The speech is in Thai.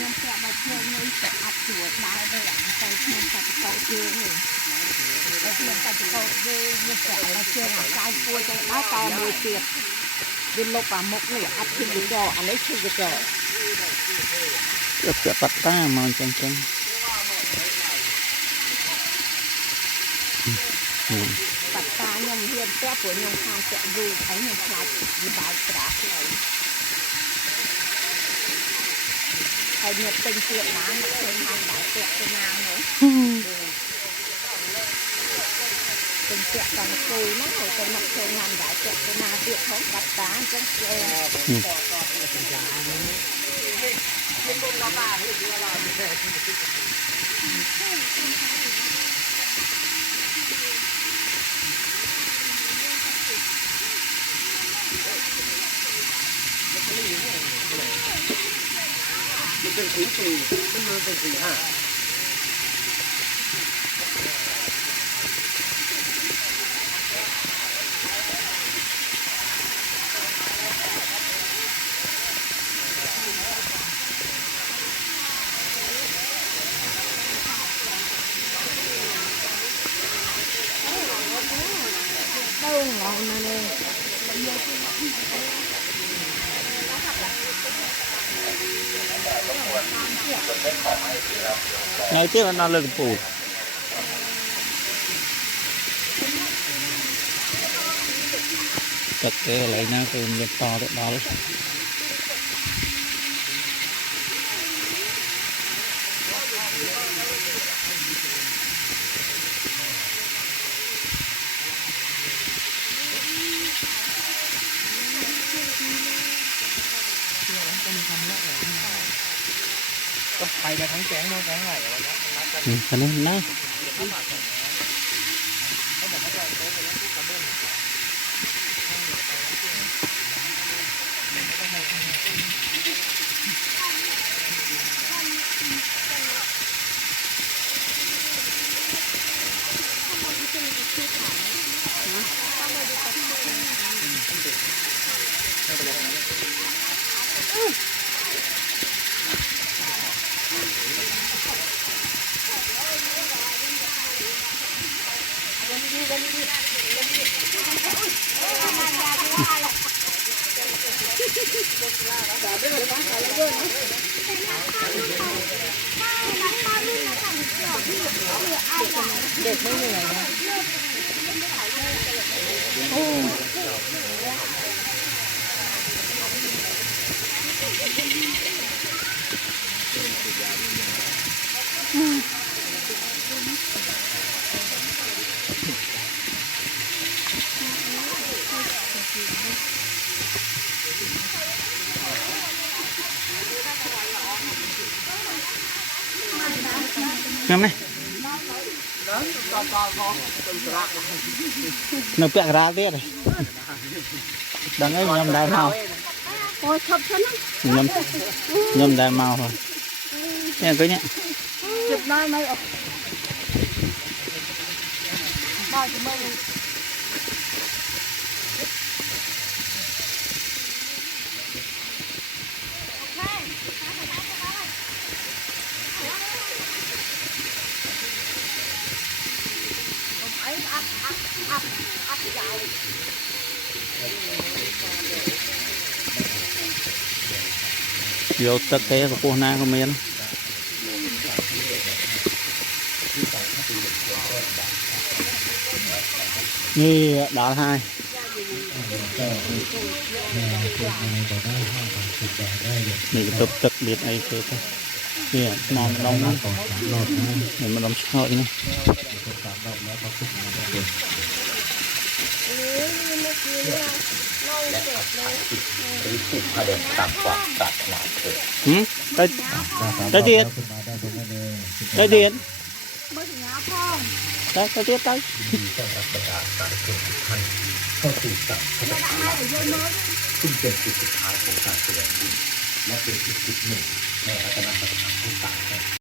ยังจะมาเที่ยวในแต่อัดตัวได้เลยอ่ะไปเที่ยวกับเกาะเยอะเลยไปเที่ยวกับเกาะเยอะยังจะมาเที่ยวหาใจกลัวจะได้ตาโมยเปียกดินลบป่ามกเนี่ยอัดขึ้นอยู่ดอกอันนี้ชื่อกระจกเกือบปัดต้ามาจังปัดตายมเฮียนแป๊บปวดยมพาจะดูไอ้ยมพลายยีบายกระเลยไอ้เนี่ยเป็นเสียน้ำเป็นทางสายเสียเป็นน้ำเนาะเป็นเสียกันกูนั่นเหรอเป็นนักเทงานสายเสียเป็นนาเสียของปัดตาจังเสียเป็นคนละบ้านหรือละบ้านมันเป็นสีสีมันเป็นสีห้าđâu ngon nè nè ngày trước nó lên phủ chặt cái lại nó từ nhập to được đóก็ไปกันทั้งแก๊งน้องแก๊งไหนวันนี้นัดกัน cho nên nóเด็กไม่เหนื่อยนะngâm này nó bẹt ra tiết này đằng ấy nhâm đai màu ôi thật thân nhâm đai màu rồi nghe cứ nhé chụp đây mày bao nhiêu mày vô tất cả của cô na không miên như đá hai mình tập tập biệt này thế thôi nè mòn đông mình mà đông sợi nữa cái tiền cái tiền cái tiền cáiเข้าสู่สังฆทานซึ่งเป็นจุดสุดท้ายของการแสดงบุญและเป็นจุดหนึ่งในรัตนศาสนาของต่าง